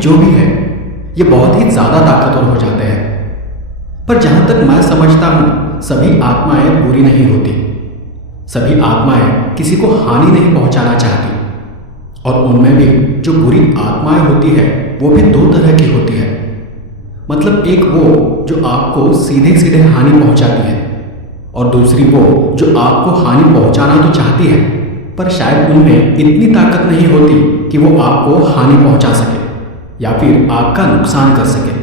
जो भी है ये बहुत ही ज़्यादा ताकतवर हो जाते हैं। पर जहाँ तक मैं समझता हूँ सभी आत्माएं बुरी नहीं होती। सभी आत्माएं किसी को हानि नहीं पहुँचाना चाहती। और उनमें भी जो बुरी आत्माएं होती है वो भी दो तरह की होती है। मतलब एक वो जो आपको सीधे सीधे हानि पहुँचाती है और दूसरी वो जो आपको हानि पहुँचाना तो चाहती है पर शायद उनमें इतनी ताकत नहीं होती कि वो आपको हानि पहुँचा सके या फिर आपका नुकसान कर सके।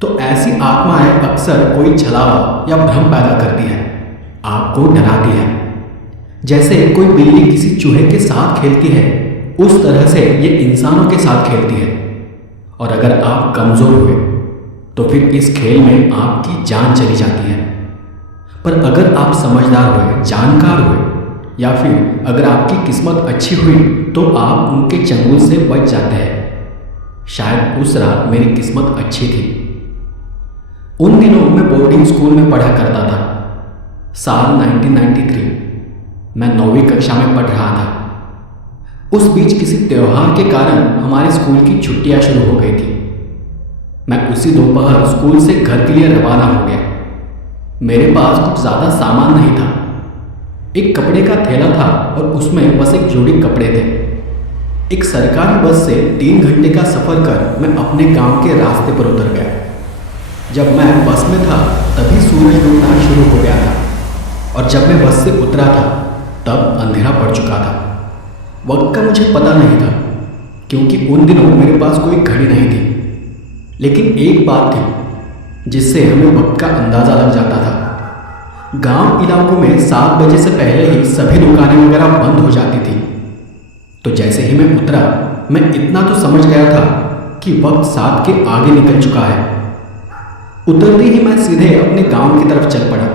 तो ऐसी आत्माएं अक्सर कोई छलावा या भ्रम पैदा करती है, आपको डराती है। जैसे कोई बिल्ली किसी चूहे के साथ खेलती है उस तरह से ये इंसानों के साथ खेलती है। और अगर आप कमज़ोर हुए तो फिर इस खेल में आपकी जान चली जाती है। पर अगर आप समझदार हुए, जानकार हुए या फिर अगर आपकी किस्मत अच्छी हुई तो आप उनके चंगुल से बच जाते हैं। शायद उस रात मेरी किस्मत अच्छी थी। उन दिनों मैं बोर्डिंग स्कूल में पढ़ा करता था। साल 1993 मैं 9वीं कक्षा में पढ़ रहा था। उस बीच किसी त्योहार के कारण हमारे स्कूल की छुट्टियां शुरू हो गई थी। मैं उसी दोपहर स्कूल से घर के लिए रवाना हो गया। मेरे पास कुछ ज़्यादा सामान नहीं था। एक कपड़े का थैला था और उसमें बस एक जोड़ी कपड़े थे। एक सरकारी बस से 3 घंटे का सफ़र कर मैं अपने गांव के रास्ते पर उतर गया। जब मैं बस में था तभी सूरज डूबना शुरू हो गया था और जब मैं बस से उतरा था तब अंधेरा पड़ चुका था। वक्त का मुझे पता नहीं था क्योंकि उन दिनों मेरे पास कोई घड़ी नहीं थी। लेकिन एक बात थी जिससे हमें वक्त का अंदाज़ा लग जाता था। गांव इलाकों में 7 बजे से पहले ही सभी दुकानें वगैरह बंद हो जाती थी। तो जैसे ही मैं उतरा मैं इतना तो समझ गया था कि वक्त 7 के आगे निकल चुका है। उतरते ही मैं सीधे अपने गांव की तरफ चल पड़ा।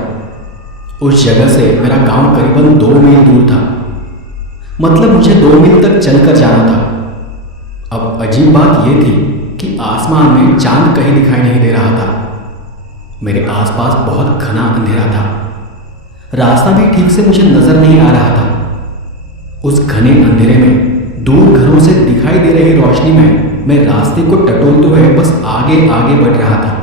उस जगह से मेरा गांव करीबन 2 मील दूर था। मतलब मुझे 2 मील तक चलकर जाना था। अब अजीब बात यह थी कि आसमान में चांद कहीं दिखाई नहीं दे रहा था। मेरे आसपास बहुत घना अंधेरा था। रास्ता भी ठीक से मुझे नजर नहीं आ रहा था। उस घने अंधेरे में दूर घरों से दिखाई दे रही रोशनी में मैं रास्ते को टटोलते हुए बस आगे आगे बढ़ रहा था।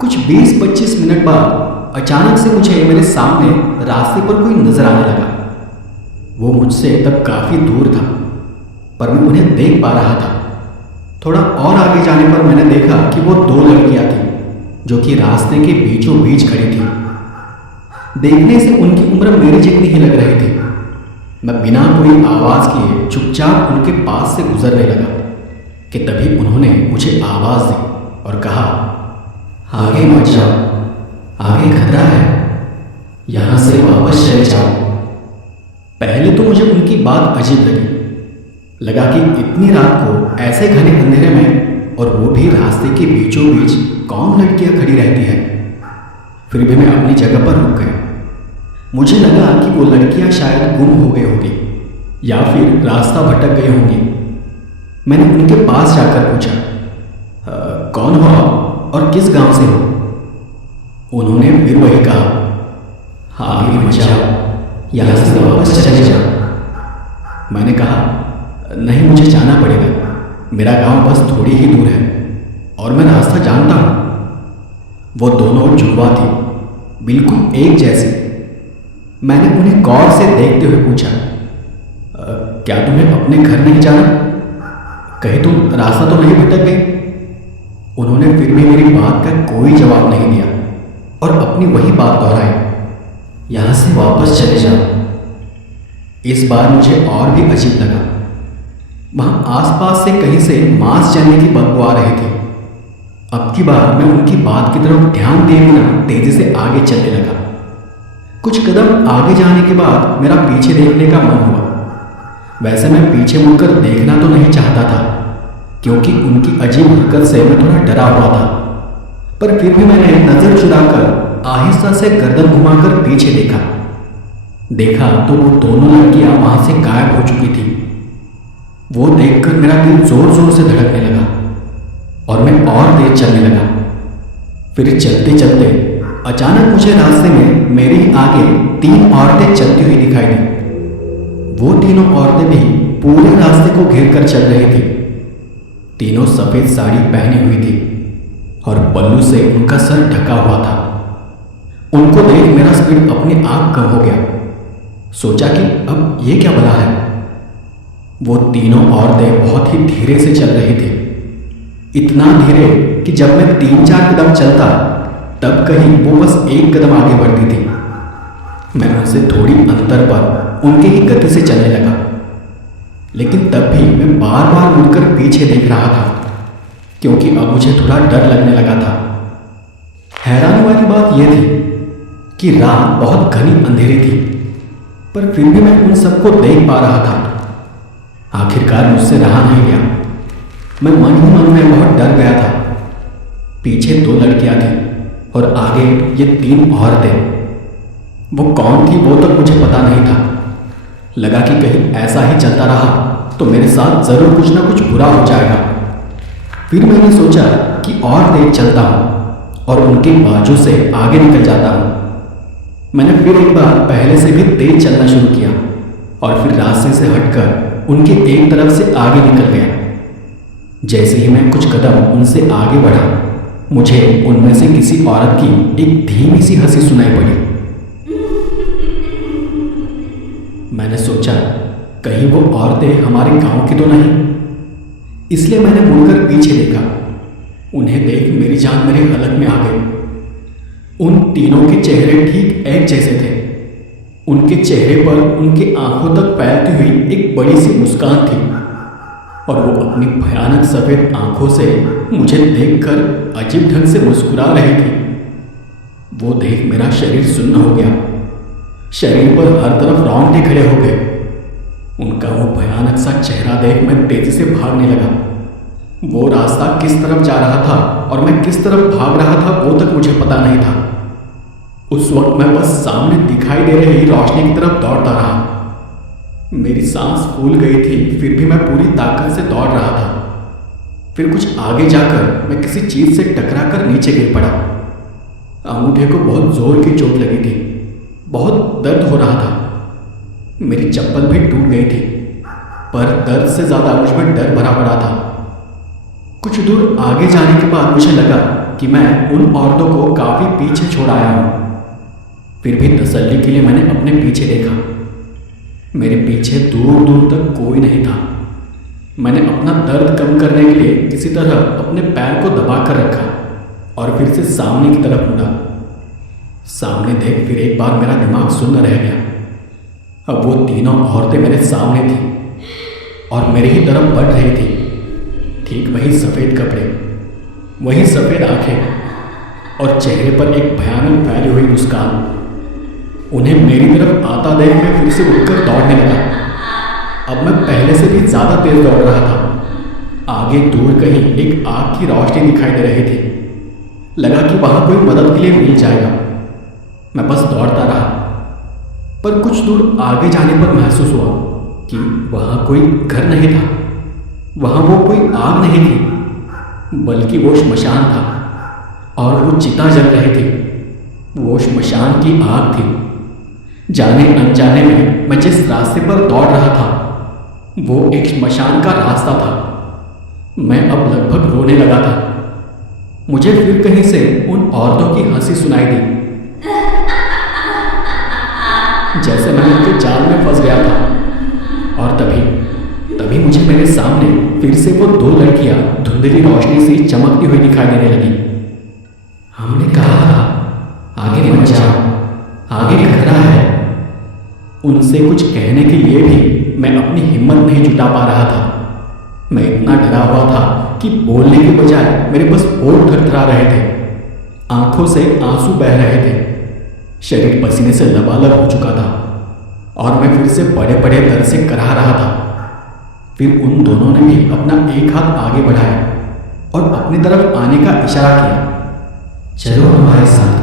कुछ 20-25 मिनट बाद अचानक से मुझे मेरे सामने रास्ते पर कोई नजर आने लगा। वो मुझसे तब काफ़ी दूर था पर मैं उन्हें देख पा रहा था। थोड़ा और आगे जाने पर मैंने देखा कि वो 2 लड़कियां थीं जो कि रास्ते के बीचों बीच खड़ी थी। देखने से उनकी उम्र मेरी जितनी ही लग रही थी। मैं बिना कोई आवाज़ किए चुपचाप उनके पास से गुजरने लगा कि तभी उन्होंने मुझे आवाज़ दी और कहा, आगे मत जाओ, आगे खतरा है, यहाँ से वापस चले जाओ। पहले तो मुझे उनकी बात अजीब लगा कि इतनी रात को ऐसे घने अंधेरे में और वो भी रास्ते के बीचों बीच कौन लड़कियां खड़ी रहती है। फिर भी मैं अपनी जगह पर रुक गया। मुझे लगा कि वो लड़कियां शायद गुम हो गई होगी या फिर रास्ता भटक गई होंगी। मैंने उनके पास जाकर पूछा, कौन हो आप और किस गांव से हो? उन्होंने फिर वही कहा, आगे मत जाओ, यहाँ से वापस चले जाओ। मैंने कहा, नहीं, मुझे जाना पड़ेगा, मेरा गांव बस थोड़ी ही दूर है और मैं रास्ता जानता हूँ। वो दोनों जुड़वा थी, बिल्कुल एक जैसी। मैंने उन्हें गौर से देखते हुए पूछा, क्या तुम्हें अपने घर नहीं जाना? कहीं तुम रास्ता तो नहीं भटक गई? उन्होंने फिर भी मेरी बात का कोई जवाब नहीं दिया और अपनी वही बात दोहराई, यहाँ से वापस चले जाओ। इस बार मुझे और भी अजीब लगा। वहाँ आसपास से कहीं से मांस जलने की बदबू आ रही थी। अब की बार मैं उनकी बात की तरफ ध्यान दिए बिना तेजी से आगे चलने लगा। कुछ कदम आगे जाने के बाद मेरा पीछे देखने का मन हुआ। वैसे मैं पीछे मुड़कर देखना तो नहीं चाहता था क्योंकि उनकी अजीब हरकत से मैं थोड़ा डरा हुआ था, पर फिर भी मैंने नजर चुराकर आहिस्ता से गर्दन घुमाकर पीछे देखा तो वो दोनों लड़कियां वहां से गायब हो चुकी थी। वो देखकर मेरा दिल जोर जोर से धड़कने लगा और मैं और तेज चलने लगा। फिर चलते चलते अचानक मुझे रास्ते में मेरे आगे 3 औरतें चलती हुई दिखाई दी। वो तीनों औरतें भी पूरे रास्ते को घेर कर चल रही थी। तीनों सफेद साड़ी पहनी हुई थी और पल्लू से उनका सर ढका हुआ था। उनको देख मेरा स्पीड अपने आप कम हो गया। सोचा कि अब ये क्या भला है। वो तीनों औरतें बहुत ही धीरे से चल रही थी, इतना धीरे कि जब मैं 3-4 कदम चलता तब कहीं वो बस 1 कदम आगे बढ़ती थी। मैं उनसे थोड़ी अंतर पर उनकी ही गति से चलने लगा, लेकिन तब भी मैं बार बार मुड़कर पीछे देख रहा था क्योंकि अब मुझे थोड़ा डर लगने लगा था। हैरानी वाली बात यह थी कि रात बहुत घनी अंधेरी थी, पर फिर भी मैं उन सबको देख पा रहा था। आखिरकार मुझसे रहा नहीं गया। मैं मन ही मन में बहुत डर गया था। पीछे 2 लड़कियां थी और आगे ये 3 औरतें। वो कौन थी वो तक मुझे पता नहीं था। लगा कि कहीं ऐसा ही चलता रहा तो मेरे साथ जरूर कुछ ना कुछ बुरा हो जाएगा। फिर मैंने सोचा कि और तेज चलता हूँ और उनके बाजू से आगे निकल जाता हूँ। मैंने फिर एक बार पहले से भी तेज चलना शुरू किया और फिर रास्ते से हटकर उनके एक तरफ से आगे निकल गया। जैसे ही मैं कुछ कदम उनसे आगे बढ़ा, मुझे उनमें से किसी औरत की एक धीमी सी हंसी सुनाई पड़ी। मैंने सोचा कहीं वो औरतें हमारे गांव की तो नहीं, इसलिए मैंने मुड़कर पीछे देखा। उन्हें देख मेरी जान मेरे हलक में आ गई। उन तीनों के चेहरे ठीक एक जैसे थे। उनके चेहरे पर उनकी आंखों तक फैलती हुई एक बड़ी सी मुस्कान थी और वो अपनी भयानक सफेद आंखों से मुझे देखकर अजीब ढंग से मुस्कुरा रही थी। वो देख मेरा शरीर सुन्न हो गया। शरीर पर हर तरफ रोंगटे खड़े हो गए। उनका वो भयानक सा चेहरा देख मैं तेजी से भागने लगा। वो रास्ता किस तरफ जा रहा था और मैं किस तरफ भाग रहा था वो तक मुझे पता नहीं था। उस वक्त मैं बस सामने दिखाई दे रही रोशनी की तरफ दौड़ता रहा। मेरी सांस फूल गई थी, फिर भी मैं पूरी ताकत से दौड़ रहा था। फिर कुछ आगे जाकर मैं किसी चीज से टकराकर नीचे गिर पड़ा। अंगूठे को बहुत जोर की चोट लगी थी। बहुत दर्द हो रहा था। मेरी चप्पल भी टूट गई थी, पर दर्द से ज्यादा मुझमें डर भरा पड़ा था। कुछ दूर आगे जाने के बाद मुझे लगा कि मैं उन औरतों को काफी पीछे छोड़ आया हूं। फिर भी तसल्ली के लिए मैंने अपने पीछे देखा। मेरे पीछे दूर दूर तक कोई नहीं था। मैंने अपना दर्द कम करने के लिए किसी तरह अपने पैर को दबाकर रखा और फिर से सामने की तरफ मुड़ा। सामने देख फिर एक बार मेरा दिमाग सुन्न रह गया। अब वो तीनों औरतें मेरे सामने थी और मेरी ही तरफ बढ़ रही थी। ठीक वही सफ़ेद कपड़े, वही सफ़ेद आंखें और चेहरे पर एक भयानक फैली हुई मुस्कान। उन्हें मेरी तरफ आता देख मैं फिर से उठकर दौड़ने लगा। अब मैं पहले से भी ज़्यादा तेज दौड़ रहा था। आगे दूर कहीं एक आग की रोशनी दिखाई दे रही थी। लगा कि वहाँ कोई मदद के लिए मिल जाएगा। मैं बस दौड़ता रहा, पर कुछ दूर आगे जाने पर महसूस हुआ कि वहाँ कोई घर नहीं था। वहाँ वो कोई आग नहीं थी, बल्कि वो श्मशान था और वो चिता जल रही थी। वो श्मशान की आग थी। जाने अनजाने में मैं जिस रास्ते पर दौड़ रहा था वो एक श्मशान का रास्ता था। मैं अब लगभग रोने लगा था। मुझे फिर कहीं से उन औरतों की हंसी सुनाई दी, जैसे मैं उनके जाल में फंस गया था। और तभी मुझे मेरे सामने फिर से वो 2 लड़कियां धुंधली रोशनी से चमकती हुई दिखाई देने लगी। हमने कहा था आगे मत जाओ, आगे खतरा है। उनसे कुछ कहने के लिए भी मैं अपनी हिम्मत नहीं जुटा पा रहा था। मैं इतना डरा हुआ था कि बोलने के बजाय मेरे बस होंठ थरथरा रहे थे। आंखों से आंसू बह रहे थे। शरीर पसीने से लबालब हो चुका था और मैं फिर से बड़े बड़े दर्द से कराह रहा था। फिर उन दोनों ने भी अपना एक हाथ आगे बढ़ाया और अपनी तरफ आने का इशारा किया, चलो हमारे साथ।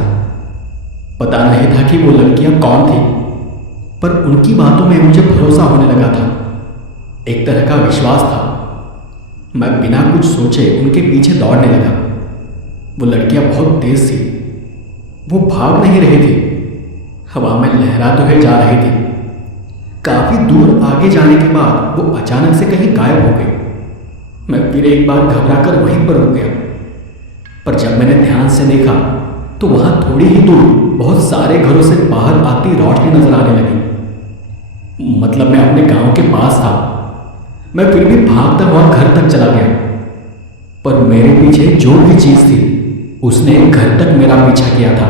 पता नहीं था कि वो लड़कियां कौन थी, पर उनकी बातों में मुझे भरोसा होने लगा था। एक तरह का विश्वास था। मैं बिना कुछ सोचे उनके पीछे दौड़ने लगा। वो लड़कियां बहुत तेज थी। वो भाग नहीं रही थी, हवा में लहराते हुए जा रही थी। काफी दूर आगे जाने के बाद वो अचानक से कहीं गायब हो गई। मैं फिर एक बार घबराकर वहीं पर रुक गया। पर जब मैंने ध्यान से देखा तो वहां थोड़ी ही दूर बहुत सारे घरों से बाहर आती रोशनी नजर आने लगी। मतलब मैं अपने गांव के पास था। मैं फिर भी भागता हुआ घर तक चला गया, पर मेरे पीछे जो भी चीज थी उसने घर तक मेरा पीछा किया था।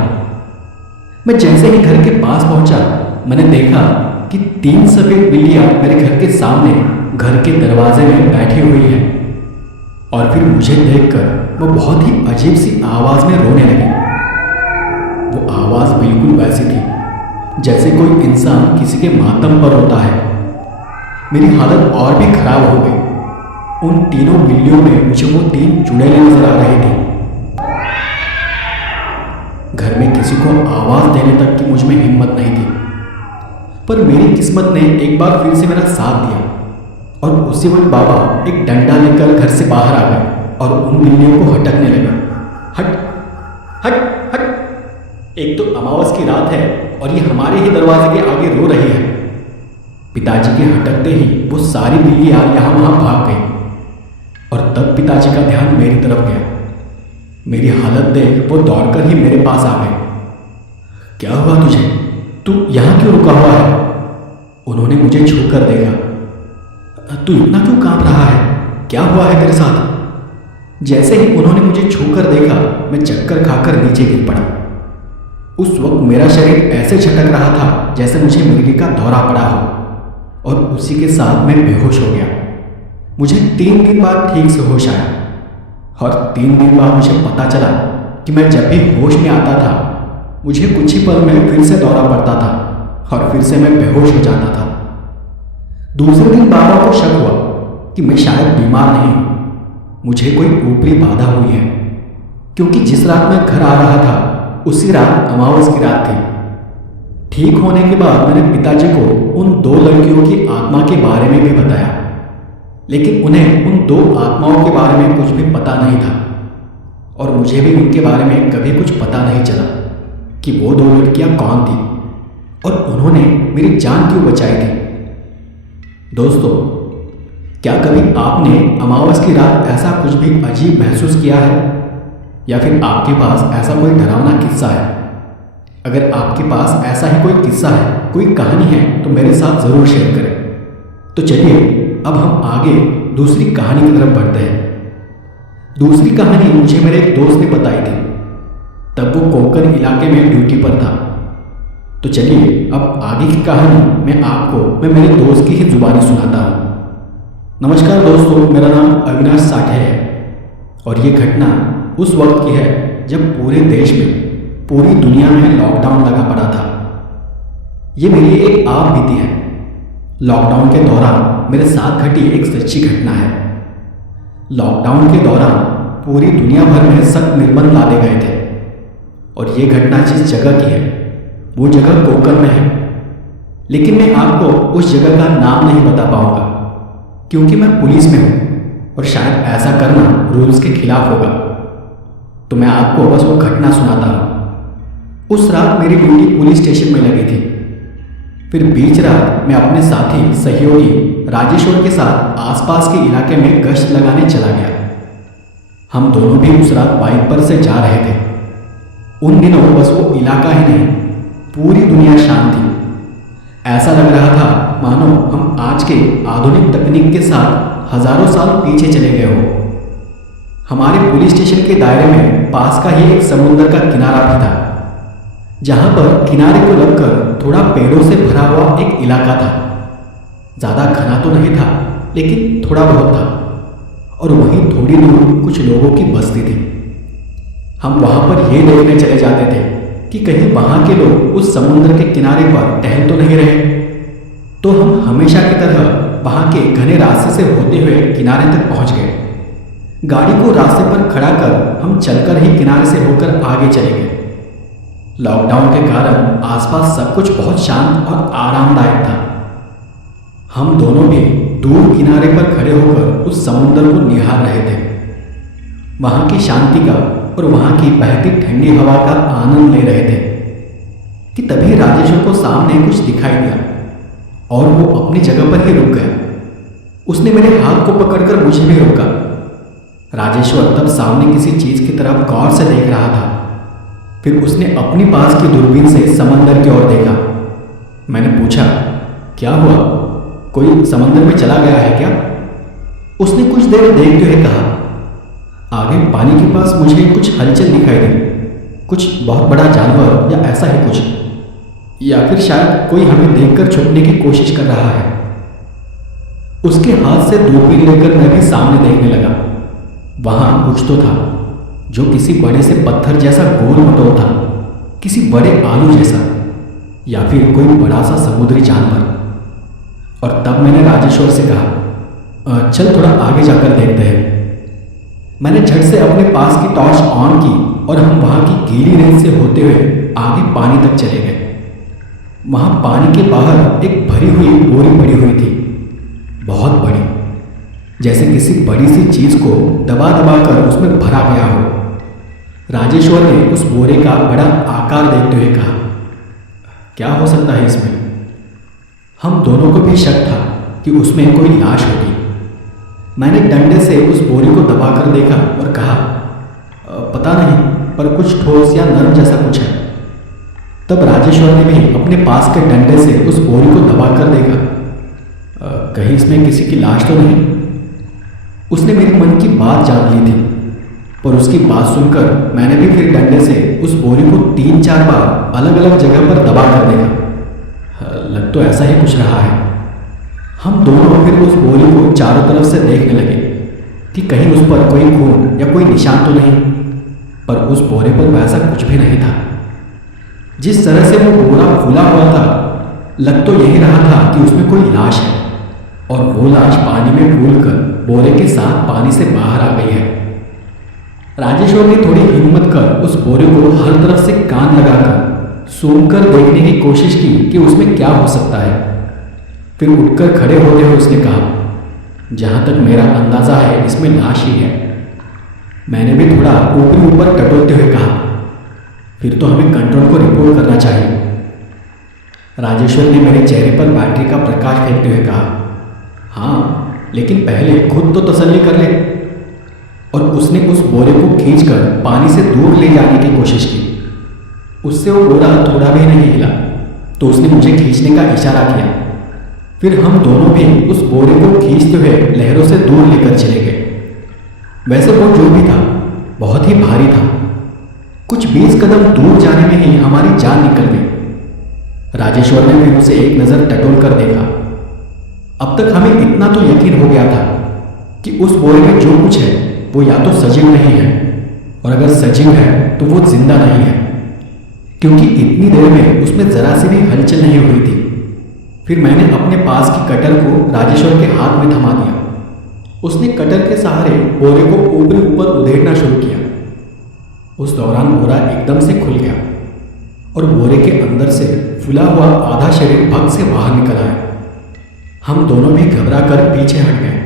मैं जैसे ही घर के पास पहुंचा, मैंने देखा कि 3 सफेद बिल्लियां मेरे घर के सामने घर के दरवाजे में बैठी हुई हैं। और फिर मुझे देखकर वो बहुत ही अजीब सी आवाज में रोने लगी। वो आवाज बिल्कुल वैसी थी जैसे कोई इंसान किसी के मातम पर रोता है। मेरी हालत और भी खराब हो गई। उन तीनों बिल्लियों में मुझे वो 3 चुड़ैलें नजर आ रही थी। घर में किसी को आवाज देने तक की मुझ में हिम्मत नहीं थी, पर मेरी किस्मत ने एक बार फिर से मेरा साथ दिया और उसी वक्त बाबा एक डंडा लेकर घर से बाहर आ गए और उन बिल्लियों को हटकने लगा। हट हट हट, एक तो अमावस की रात है और ये हमारे ही दरवाजे के आगे रो रही है। पिताजी के हटकते ही वो सारी बिल्लियां यहाँ वहाँ भाग गई और तब पिताजी का ध्यान मेरी तरफ गया। मेरी हालत देख वो दौड़कर ही मेरे पास आ गए। क्या हुआ तुझे? तू यहाँ क्यों रुका हुआ है? उन्होंने मुझे छू कर देखा। तू इतना क्यों कांप रहा है? क्या हुआ है तेरे साथ? जैसे ही उन्होंने मुझे छू कर देखा, मैं चक्कर खाकर नीचे गिर पड़ा। उस वक्त मेरा शरीर ऐसे झटक रहा था जैसे मुझे मिर्गी का दौरा पड़ा हो, और उसी के साथ मैं बेहोश हो गया। मुझे 3 दिन बाद ठीक से होश आया और 3 दिन बाद मुझे पता चला कि मैं जब भी होश में आता था मुझे कुछ ही पल में फिर से दौरा पड़ता था और फिर से मैं बेहोश हो जाता था। दूसरे दिन बाबा को शक हुआ कि मैं शायद बीमार नहीं हूं, मुझे कोई ऊपरी बाधा हुई है, क्योंकि जिस रात मैं घर आ रहा था उसी रात अमावस की रात थी। ठीक होने के बाद मैंने पिताजी को उन 2 लड़कियों की आत्मा के बारे में भी बताया, लेकिन उन्हें उन 2 आत्माओं के बारे में कुछ भी पता नहीं था और मुझे भी उनके बारे में कभी कुछ पता नहीं चला कि वो 2 लड़कियां कौन थी और उन्होंने मेरी जान क्यों बचाई थी। दोस्तों, क्या कभी आपने अमावस की रात ऐसा कुछ भी अजीब महसूस किया है, या फिर आपके पास ऐसा कोई डरावना किस्सा है? अगर आपके पास ऐसा ही कोई किस्सा है, कोई कहानी है, तो मेरे साथ ज़रूर शेयर करें। तो चलिए अब हम आगे दूसरी कहानी की तरफ बढ़ते हैं। दूसरी कहानी मुझे मेरे एक दोस्त ने बताई थी, तब वो कोंकण इलाके में ड्यूटी पर था। तो चलिए अब आगे की कहानी मैं मेरे दोस्त की ही जुबानी सुनाता हूँ। नमस्कार दोस्तों, मेरा नाम अविनाश साठे है और ये घटना उस वक्त की है जब पूरे देश में, पूरी दुनिया में लॉकडाउन लगा पड़ा था। ये मेरी एक आप बीती है। लॉकडाउन के दौरान मेरे साथ घटी एक सच्ची घटना है। लॉकडाउन के दौरान पूरी दुनिया भर में सख्त निर्बंध लादे गए थे और ये घटना जिस जगह की है वो जगह कोंकण में है, लेकिन मैं आपको उस जगह का नाम नहीं बता पाऊंगा क्योंकि मैं पुलिस में हूं और शायद ऐसा करना रूल्स के खिलाफ होगा। तो मैं आपको बस वो घटना सुनाता हूं। उस रात मेरी ड्यूटी पुलिस स्टेशन में लगी थी। फिर बीच रात मैं अपने साथी सहयोगी राजेश्वर के साथ आसपास के इलाके में गश्त लगाने चला गया। हम दोनों भी उस रात बाइक पर से जा रहे थे। उन दिनों बस वो इलाका ही नहीं, पूरी दुनिया शांत थी। ऐसा लग रहा था मानो हम आज के आधुनिक तकनीक के साथ हजारों साल पीछे चले गए हो। हमारे पुलिस स्टेशन के दायरे में पास का ही एक समुद्र का किनारा भी था, जहां पर किनारे को लगकर थोड़ा पेड़ों से भरा हुआ एक इलाका था। ज़्यादा घना तो नहीं था, लेकिन थोड़ा बहुत था, और वहीं थोड़ी दूर कुछ लोगों की बस्ती थी। हम वहां पर यह देखने चले जाते थे कि कहीं वहां के लोग उस समुद्र के किनारे पर टहल तो नहीं रहे। तो हम हमेशा की तरह वहां के घने रास्ते से होते हुए किनारे तक पहुंच गए। गाड़ी को रास्ते पर खड़ा कर हम चलकर ही किनारे से होकर आगे चले गए। लॉकडाउन के कारण आसपास सब कुछ बहुत शांत और आरामदायक था। हम दोनों भी दूर किनारे पर खड़े होकर उस समुद्र को निहार रहे थे, वहां की शांति का और वहां की बहती ठंडी हवा का आनंद ले रहे थे कि तभी राजेश्वर को सामने कुछ दिखाई दिया और वो अपनी जगह पर ही रुक गया। उसने मेरे हाथ को पकड़कर मुझे भी रोका राजेश्वर तब सामने किसी चीज की तरफ गौर से देख रहा था। फिर उसने अपनी पास की दूरबीन से समंदर की ओर देखा। मैंने पूछा, क्या हुआ? कोई समंदर में चला गया है क्या? उसने कुछ देर देखते हुए कहा, आगे पानी के पास मुझे कुछ हलचल दिखाई दी, कुछ बहुत बड़ा जानवर या ऐसा ही कुछ, या फिर शायद कोई हमें देखकर छुपने की कोशिश कर रहा है। उसके हाथ से दूरबीन लेकर मैं भी सामने देखने लगा। वहां कुछ तो था जो किसी बड़े से पत्थर जैसा गोल मटोल था, किसी बड़े आलू जैसा, या फिर कोई बड़ा सा समुद्री जानवर। और तब मैंने राजेश्वर से कहा, चल थोड़ा आगे जाकर देखते हैं। मैंने झट से अपने पास की टॉर्च ऑन की और हम वहां की गीली रेत से होते हुए आगे पानी तक चले गए। वहां पानी के बाहर एक भरी हुई बोरी पड़ी हुई थी, बहुत बड़ी, जैसे किसी बड़ी सी चीज को दबा दबा कर उसमें भरा गया हो। राजेश्वर ने उस बोरे का बड़ा आकार देखते हुए कहा, क्या हो सकता है इसमें? हम दोनों को भी शक था कि उसमें कोई लाश होगी। मैंने डंडे से उस बोरी को दबाकर देखा और कहा, पता नहीं, पर कुछ ठोस या नरम जैसा कुछ है। तब राजेश्वर ने भी अपने पास के डंडे से उस बोरी को दबाकर देखा, कहीं इसमें किसी की लाश तो नहीं? उसने मेरे मन की बात जान ली थी, पर उसकी बात सुनकर मैंने भी फिर डंडे से उस बोरी को 3-4 बार अलग अलग जगह पर दबा कर देखा। लग तो ऐसा ही कुछ रहा है। हम दोनों फिर उस बोरी को चारों तरफ से देखने लगे कि कहीं उस पर कोई खून या कोई निशान तो नहीं, पर उस बोरे पर वैसा कुछ भी नहीं था। जिस तरह से वो बोरा फूला हुआ था, लग तो यही रहा था कि उसमें कोई लाश है, और वो लाश पानी में फूलकर बोरे के साथ पानी से बाहर आ गई है। राजेश्वर ने थोड़ी हिम्मत कर उस बोरे को हर तरफ से कान लगाकर सूंघ कर देखने की कोशिश की कि उसमें क्या हो सकता है। फिर उठकर खड़े होते हुए उसने कहा, जहां तक मेरा अंदाजा है इसमें लाश ही है। मैंने भी थोड़ा ऊपर ऊपर टटोलते हुए कहा, फिर तो हमें कंट्रोल को रिपोर्ट करना चाहिए। राजेश्वर ने मेरे चेहरे पर बैटरी का प्रकाश फेंकते हुए कहा, हाँ, लेकिन पहले खुद तो तसल्ली कर ले। और उसने उस बोरे को खींचकर पानी से दूर ले जाने की कोशिश की। उससे वो बोरा थोड़ा भी नहीं हिला, तो उसने मुझे खींचने का इशारा किया। फिर हम दोनों भी उस बोरे को खींचते हुए लहरों से दूर लेकर चले गए। वैसे वो जो भी था बहुत ही भारी था। कुछ 20 कदम दूर जाने में ही हमारी जान निकल गई। राजेश्वर ने फिर उसे एक नज़र टटोल कर देखा। अब तक हमें इतना तो यकीन हो गया था कि उस बोरे में जो कुछ है वो या तो सजीव नहीं है, और अगर सजीव है तो वो जिंदा नहीं है, क्योंकि इतनी देर में उसमें जरा सी भी हलचल नहीं हुई थी। फिर मैंने अपने पास की कटर को राजेश्वर के हाथ में थमा दिया। उसने कटर के सहारे बोरे को ऊपर ऊपर उधेड़ना शुरू किया। उस दौरान बोरा एकदम से खुल गया और बोरे के अंदर से फूला हुआ आधा शरीर भग से बाहर निकल आया। हम दोनों भी घबरा कर पीछे हट गए।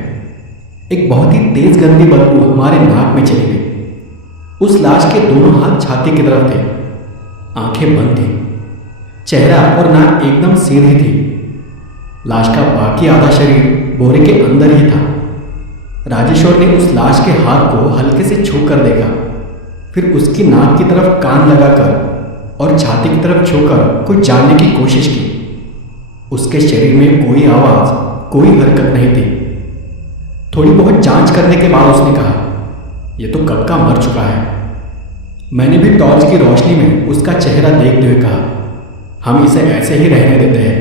एक बहुत ही तेज गंदी बदबू हमारे नाक में चली गई। उस लाश के दोनों हाथ छाती की तरफ थे, आंखें बंद थी, चेहरा और नाक एकदम सीधी थी। लाश का बाकी आधा शरीर बोरे के अंदर ही था। राजेश्वर ने उस लाश के हाथ को हल्के से छू कर देखा, फिर उसकी नाक की तरफ कान लगाकर और छाती की तरफ छूकर कुछ जानने की कोशिश की। उसके शरीर में कोई आवाज, कोई हरकत नहीं थी। थोड़ी बहुत जांच करने के बाद उसने कहा, यह तो कब का मर चुका है। मैंने भी टॉर्च की रोशनी में उसका चेहरा देखते हुए कहा, हम इसे ऐसे ही रहने देते हैं,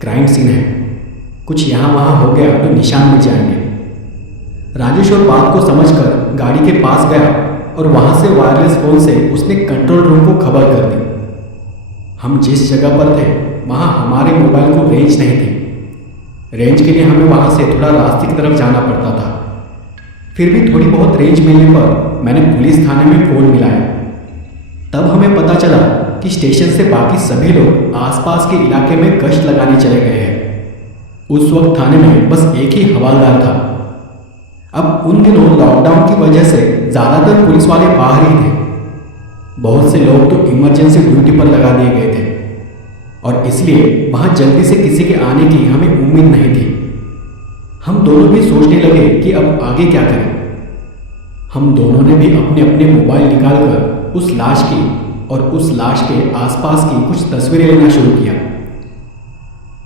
क्राइम सीन है, कुछ यहाँ वहाँ हो गया तो निशान मिट जाएंगे। राजेश्वर बात को समझकर गाड़ी के पास गया और वहाँ से वायरलेस फोन से उसने कंट्रोल रूम को खबर कर दी। हम जिस जगह पर थे वहाँ हमारे मोबाइल को रेंज नहीं थी। रेंज के लिए हमें वहाँ से थोड़ा रास्ते की तरफ जाना पड़ता था। फिर भी थोड़ी बहुत रेंज मिलने पर मैंने पुलिस थाने में फ़ोन मिलाया। तब हमें पता चला कि स्टेशन से बाकी सभी लोग आसपास के इलाके में गश्त लगाने चले गए हैं। उस वक्त थाने में बस एक ही हवालदार था। अब उन दिनों लॉकडाउन की वजह से ज़्यादातर पुलिस वाले बाहर ही थे। बहुत से लोग तो इमरजेंसी ड्यूटी पर लगा दिए गए थे और इसलिए वहाँ जल्दी से किसी के आने की हमें उम्मीद नहीं थी। हम दोनों भी सोचने लगे कि अब आगे क्या करें। हम दोनों ने भी अपने अपने मोबाइल निकालकर उस लाश की और उस लाश के आसपास की कुछ तस्वीरें लेना शुरू किया।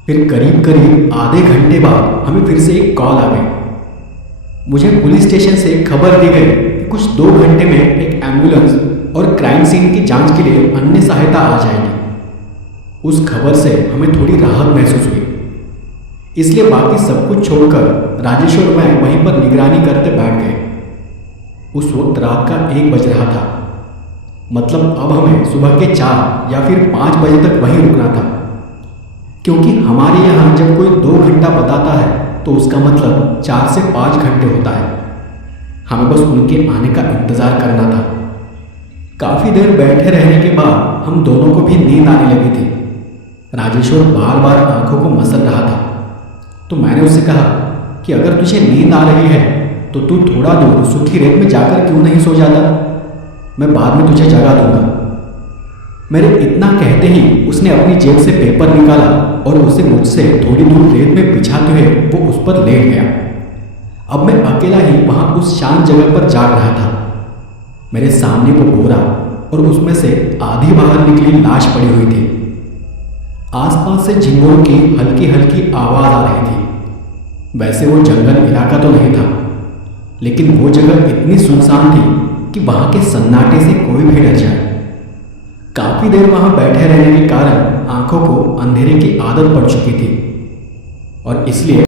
फिर करीब करीब आधे घंटे बाद हमें फिर से एक कॉल आ गई। मुझे पुलिस स्टेशन से खबर दी गई कि कुछ 2 घंटे में एक एम्बुलेंस और क्राइम सीन की जांच के लिए अन्य सहायता आ जाएगी। उस खबर से हमें थोड़ी राहत महसूस हुई, इसलिए बाकी सब कुछ छोड़कर राजेश और मैं वहीं पर निगरानी करते बैठ गए। उस वक्त रात का 1 बज रहा था, मतलब अब हमें सुबह के 4 या फिर 5 बजे तक वहीं रुकना था, क्योंकि हमारे यहाँ जब कोई 2 घंटा बताता है तो उसका मतलब 4 से 5 घंटे होता है। हमें बस उनके आने का इंतज़ार करना था। काफ़ी देर बैठे रहने के बाद हम दोनों को भी नींद आने लगी थी। राजेश्वर बार बार आंखों को मसल रहा था, तो मैंने उससे कहा कि अगर तुझे नींद आ रही है तो तू थोड़ा दूर सूखी रेत में जाकर क्यों नहीं सो जाता, मैं बाद में तुझे जगा दूंगा। मेरे इतना कहते ही उसने अपनी जेब से पेपर निकाला और उसे मुझसे थोड़ी दूर रेत में बिछाते हुए वो उस पर लेट गया। अब मैं अकेला ही वहां उस शांत जगह पर जाग रहा था। मेरे सामने वो बोरा और उसमें से आधी बाहर निकली लाश पड़ी हुई थी। आसपास से झिंगुरों की हल्की हल्की आवाज आ रही थी। वैसे वो जंगल इलाका तो नहीं था, लेकिन वो जगह इतनी सुनसान थी कि वहां के सन्नाटे से कोई भी डर जाए। काफी देर वहां बैठे रहने के कारण आंखों को अंधेरे की आदत पड़ चुकी थी और इसलिए